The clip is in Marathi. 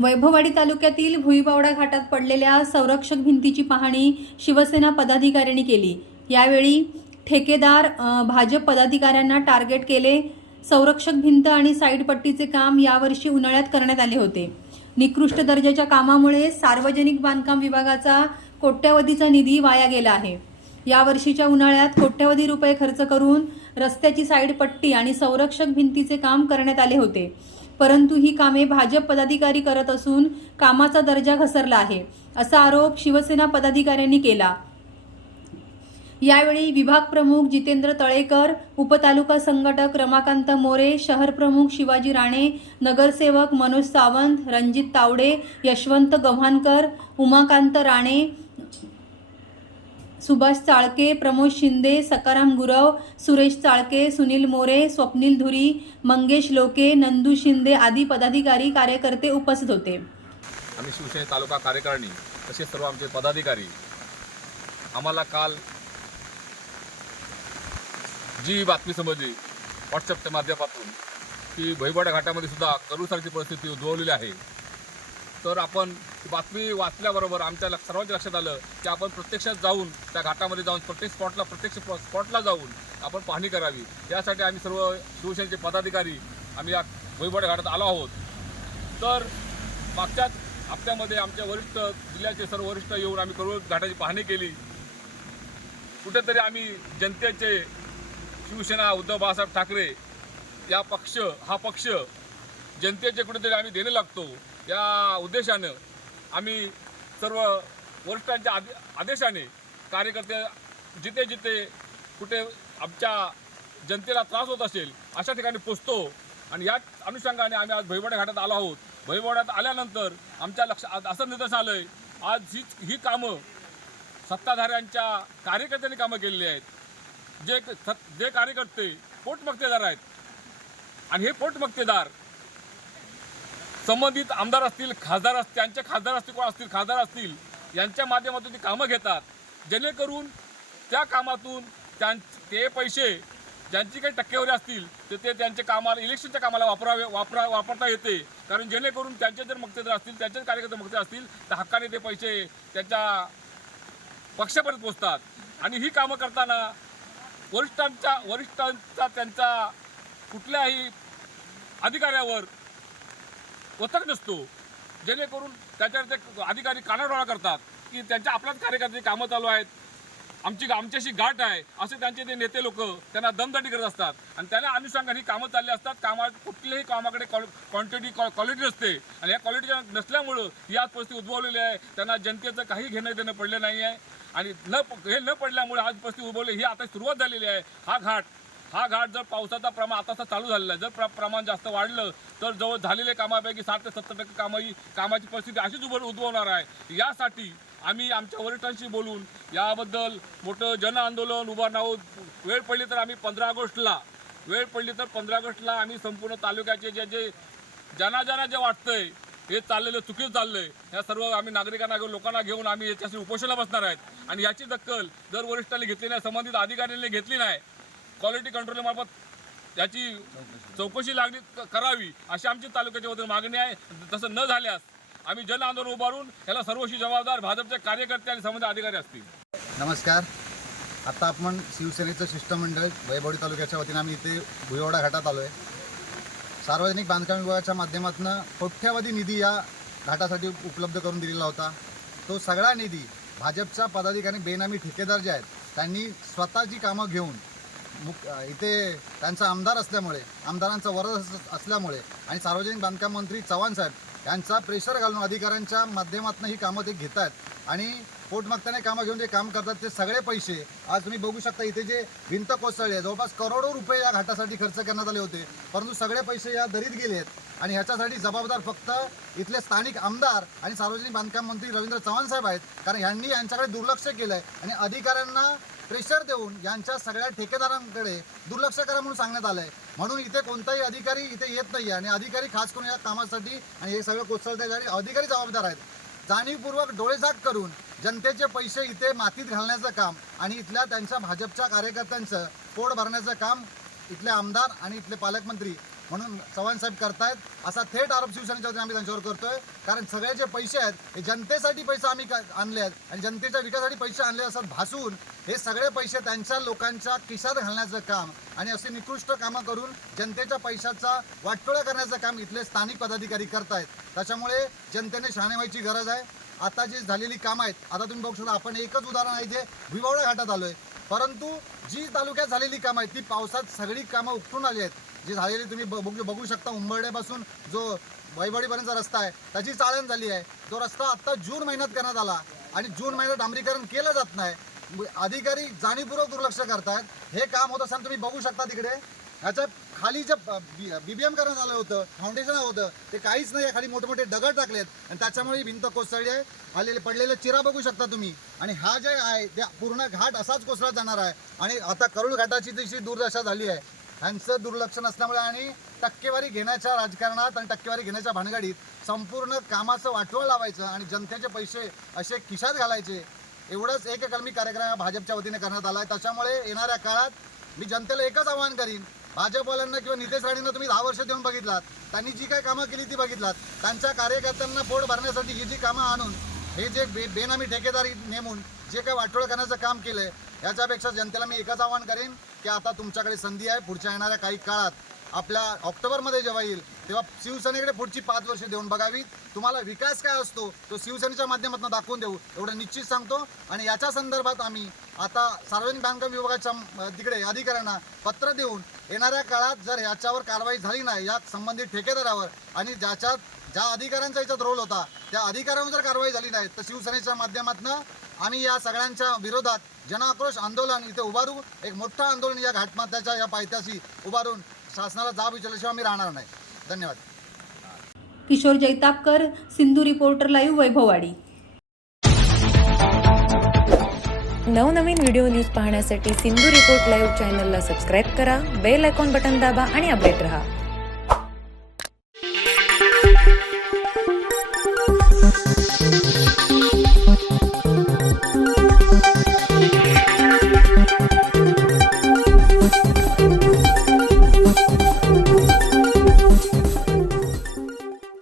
वैभववाडी तालुक्यातील भुईबावडा घाटात पडलेल्या संरक्षक भिंतीची पाहणी शिवसेना पदाधिकाऱ्यांनी केली. यावेळी ठेकेदार भाजप पदाधिकाऱ्यांना टार्गेट केले. संरक्षक भिंत आणि साईडपट्टीचे काम यावर्षी उन्हाळ्यात करण्यात आले होते. निकृष्ट दर्जाच्या कामामुळे सार्वजनिक बांधकाम विभागाचा कोट्यवधीचा निधी वाया गेला आहे. यावर्षीच्या उन्हाळ्यात कोट्यवधी रुपये खर्च करून रस्त्याची साईडपट्टी आणि संरक्षक भिंतीचे काम करण्यात आले होते. परंतु ही कामे भाजप पदाधिकारी करत असून कामाचा दर्जा घसरला आहे असा आरोप शिवसेना पदाधिकाऱ्यांनी केला. यावेळी विभाग प्रमुख जितेंद्र तळेकर उपतालुका संघटक रमाकांत मोरे शहर प्रमुख शिवाजी राणे नगरसेवक मनोज सावंत रणजित तावडे यशवंत गव्हाणकर उमाकांत राणे सुभाष चाळके प्रमोद शिंदे सकाराम गुरव सुरेश चाळके सुनील मोरे स्वप्नील धुरी मंगेश लोके नंदू शिंदे आदी पदाधिकारी कार्यकर्ते उपस्थित होते. आम्ही शिवसेने तालुका कार्यकारिणी तसेच सर्व आमचे पदाधिकारी आम्हाला काल जी बातमी समजली व्हॉट्सअपच्या माध्यमातून की भैबडा घाटामध्ये सुद्धा करुसारची परिस्थिती उद्भवलेली आहे. तर आपण बातमी वाचल्याबरोबर आमच्या लक्ष सर्वांच्या लक्षात आलं की आपण प्रत्यक्षात जाऊन त्या घाटामध्ये जाऊन प्रत्येक स्पॉटला प्रत्यक्ष स्पॉटला जाऊन आपण पाहणी करावी. यासाठी आम्ही सर्व शिवसेनेचे पदाधिकारी आम्ही या भुईबड घाटात आलो आहोत. तर मागच्याच हप्त्यामध्ये आमच्या वरिष्ठ जिल्ह्याचे सर्व वरिष्ठ येऊन आम्ही करोड घाटाची पाहणी केली. कुठेतरी आम्ही जनतेचे शिवसेना उद्धव बाळासाहेब ठाकरे या पक्ष हा पक्ष जनतेचे कुठेतरी आम्ही देणे लागतो. या उद्देशानं आम्ही सर्व वरिष्ठांच्या आदे आदेशाने कार्यकर्ते जिथे जिथे कुठे आमच्या जनतेला त्रास होत असेल अशा ठिकाणी पोचतो. आणि याच अनुषंगाने आम्ही आज भैबड्या घाटात आलो आहोत. भैबड्यात आल्यानंतर आमच्या लक्षात असं निदर्शन आलं आहे आज ही ही कामं सत्ताधाऱ्यांच्या कार्यकर्त्यांनी कामं केलेली आहेत. जे जे कार्यकर्ते पोटमक्तेदार आहेत. आणि हे पोटमक्तेदार संबंधित आमदार असतील खासदार असतील त्यांचे खासदार असतील कोण असतील खासदार असतील यांच्या माध्यमातून ती कामं घेतात. जेणेकरून त्या कामातून त्यां ते पैसे ज्यांची काही टक्केवारी असतील तर ते त्यांच्या कामाला इलेक्शनच्या कामाला वापरावे वापरा वापरता येते. कारण जेणेकरून त्यांचे जर मक्तेदार असतील त्यांचेच कार्यकर्ते मक्ते असतील तर हक्काने ते पैसे त्यांच्या पक्षापर्यंत पोचतात आणि ही कामं करताना वरिष्ठांच्या वरिष्ठांचा त्यांचा कुठल्याही अधिकाऱ्यावर वचक नसतो. जेणेकरून त्याच्यावर ते अधिकारी कानाडोळा करतात की त्यांच्या आपल्याच कार्यकर्ते कामं चालू आहेत. आमची आमच्याशी गाठ आहे. असे त्यांचे ते नेते लोक त्यांना दमदाटी करत असतात. आणि त्याला अनुषंगाने ही कामं चालली असतात. कामा कुठल्याही कामाकडे क्वांटिटी क्वालिटी नसते. आणि या क्वालिटीच्या नसल्यामुळं ही आज परिस्थिती उद्भवलेली आहे. त्यांना जनतेचं काही घेणं देणं पडलं नाही आहे आणि न हे न पडल्यामुळे आज परिस्थिती उद्भवली. ही आता सुरुवात झालेली आहे. हा घाट हा घाट जर पावसाचा प्रमाण आताचा चालू झालेला आहे. जर प्र प्रमाण जास्त वाढलं तर जवळ झालेल्या कामापैकी साठ ते सत्तर टक्के कामं ही कामाची परिस्थिती अशीच उभ उद्भवणार आहे. यासाठी आम्ही आमच्या वरिष्ठांशी बोलून याबद्दल मोठं जन आंदोलन उभारणार आहोत. वेळ पडली तर आम्ही पंधरा ऑगस्टला वेळ पडली तर पंधरा ऑगस्टला आम्ही संपूर्ण तालुक्याचे जे जे ज्यांना ज्यांना जे वाटतंय हे चाललेलं चुकीचं चाललंय या सर्व आम्ही नागरिकांना घेऊन लोकांना घेऊन आम्ही याच्याशी उपोषणाला बसणार आहेत. आणि याची दखल जर वरिष्ठांनी घेतली नाही संबंधित अधिकाऱ्यांनी घेतली नाही क्वालिटी कंट्रोलमार्फत याची चौकशी लागली करावी अशी आमची तालुक्याच्या वतीने मागणी आहे. तसं न झाल्यास आम्ही जन आंदोलन उभारून याला सर्वशी जबाबदार भाजपचे कार्यकर्ते आणि संबंधित अधिकारी असतील. नमस्कार. आता आपण शिवसेनेचं शिष्टमंडळ वैभवडी तालुक्याच्या वतीने आम्ही इथे भुयवडा घाटात आलो आहे सार्वजनिक बांधकाम विभागाच्या माध्यमातून कोट्यावधी निधी या घाटासाठी उपलब्ध करून दिलेला होता. तो सगळा निधी भाजपच्या पदाधिकारी बेनामी ठेकेदार जे आहेत त्यांनी स्वतःची कामं घेऊन मुख इथे त्यांचा आमदार असल्यामुळे आमदारांचा वरद असल्यामुळे आणि सार्वजनिक बांधकाम मंत्री चव्हाण साहेब यांचा प्रेशर घालून अधिकाऱ्यांच्या माध्यमातून ही कामं ते घेत आहेत आणि पोटमागताने कामं घेऊन जे काम करतात ते सगळे पैसे आज तुम्ही बघू शकता इथे जे भिंत कोसळली आहे जवळपास करोडो रुपये या घाटासाठी खर्च करण्यात आले होते. परंतु सगळे पैसे या दरीत गेले आहेत. आणि ह्याच्यासाठी जबाबदार फक्त इथले स्थानिक आमदार आणि सार्वजनिक बांधकाम मंत्री रवींद्र चव्हाण साहेब आहेत. कारण ह्यांनी यांच्याकडे दुर्लक्ष केलं आहे आणि अधिकाऱ्यांना प्रेशर देऊन यांच्या सगळ्या ठेकेदारांकडे दुर्लक्ष करा म्हणून सांगण्यात आलं आहे म्हणून इथे कोणताही अधिकारी इथे येत नाही आणि अधिकारी खास करून या कामासाठी आणि हे सगळं कोसळण्यासाठी अधिकारी जबाबदार आहेत. जाणीवपूर्वक डोळेझाक करून जनतेचे पैसे इथे मातीत घालण्याचं काम आणि इथल्या त्यांच्या भाजपच्या कार्यकर्त्यांचं पोट भरण्याचं काम इथले आमदार आणि इथले पालकमंत्री म्हणून चव्हाण साहेब करतायत. असा थेट आरोप शिवसेनेच्या वतीने आम्ही त्यांच्यावर करतोय. कारण सगळे जे पैसे आहेत हे जनतेसाठी पैसे आम्ही का- आणले आहेत. आणि जनतेच्या विकासासाठी पैसे आणले असं भासून हे सगळे पैसे त्यांच्या लोकांच्या किशात घालण्याचं काम आणि असे निकृष्ट कामं करून जनतेच्या पैशाचा वाटोळा करण्याचं काम इथले स्थानिक पदाधिकारी करतायत. त्याच्यामुळे जनतेने शहाणे व्हायची गरज आहे. आता जी झालेली कामं आहेत आता तुम्ही बघू शकता आपण एकच उदाहरण आहे जे भिवावडा घाटात आलो आहे परंतु जी तालुक्यात झालेली कामं आहेत ती पावसात सगळी कामं उपटून आली आहेत. जी झालेली तुम्ही ब- बघू बघू शकता उंबरड्यापासून जो वैभवडीपर्यंतचा रस्ता आहे त्याची चाळण झाली आहे. तो रस्ता आत्ता जून महिन्यात करण्यात आला आणि जून महिन्यात डांबरीकरण केलं जात नाही. अधिकारी जाणीवपूर्वक दुर्लक्ष करतायत. हे काम होत असताना तुम्ही बघू शकता तिकडे. ह्याच्या खाली जे बीबीएम करण्यात आलं होतं फाउंडेशन होतं ते काहीच नाही आहे. खाली मोठे मोठे दगड टाकलेत. आणि त्याच्यामुळे भिंत कोसळली आहे. आलेले पडलेले चिरा बघू शकता तुम्ही. आणि हा जे आहे त्या पूर्ण घाट असाच कोसळत जाणार आहे. आणि आता करुळ घाटाची तशी दुर्दशा झाली आहे. ह्यांचं दुर्लक्ष नसल्यामुळे आणि टक्केवारी घेण्याच्या राजकारणात आणि टक्केवारी घेण्याच्या भानगडीत संपूर्ण कामाचं वाटोळ लावायचं आणि जनतेचे पैसे असे खिशात घालायचे. एवढंच एककलमी कार्यक्रम हा भाजपच्या वतीने करण्यात आला आहे त्याच्यामुळे येणाऱ्या काळात मी जनतेला एकच आवाहन करीन भाजपवाल्यांना किंवा नितेश राणेंना तुम्ही दहा वर्ष देऊन बघितलात. त्यांनी जी काय कामं केली ती बघितलात. त्यांच्या कार्यकर्त्यांना पोट भरण्यासाठी ही जी कामं आणून हे जे बे बेनामी ठेकेदारी नेमून जे काय वाटोळ करण्याचं काम केलंय याच्यापेक्षा जनतेला मी एकच आवाहन करेन की आता तुमच्याकडे संधी आहे पुढच्या येणाऱ्या काही काळात आपल्या ऑक्टोबरमध्ये जेव्हा येईल तेव्हा शिवसेनेकडे पुढची पाच वर्ष देऊन बघावी. तुम्हाला विकास काय असतो तो शिवसेनेच्या माध्यमातून दाखवून देऊ एवढं निश्चित सांगतो. आणि याच्या संदर्भात आम्ही आता सार्वजनिक बांधकाम विभागाच्या तिकडे अधिकाऱ्यांना पत्र देऊन येणाऱ्या काळात जर याच्यावर कारवाई झाली नाही या संबंधित ठेकेदारावर आणि ज्याच्यात ज्या अधिकाऱ्यांचा याच्यात रोल होता त्या अधिकाऱ्यांवर जर कारवाई झाली नाही तर शिवसेनेच्या माध्यमातून आम्ही या सगळ्यांच्या विरोधात जनआक्रोश आंदोलन इथे उभारू. एक मोठं आंदोलन या घाटमात्याच्या या पायथ्याशी उभारून शासनाला जाब विचारल्याशिवाय आम्ही राहणार नाही. धन्यवाद. Kishore Jaitapkar Sindhu reporter live Vaibhavwadi. नवनवीन व्हिडिओ न्यूज पाहण्यासाठी सिंधू रिपोर्ट लाईव्ह चॅनलला सबस्क्राईब करा बेल आयकॉन बटन दाबा आणि अपडेट रहा.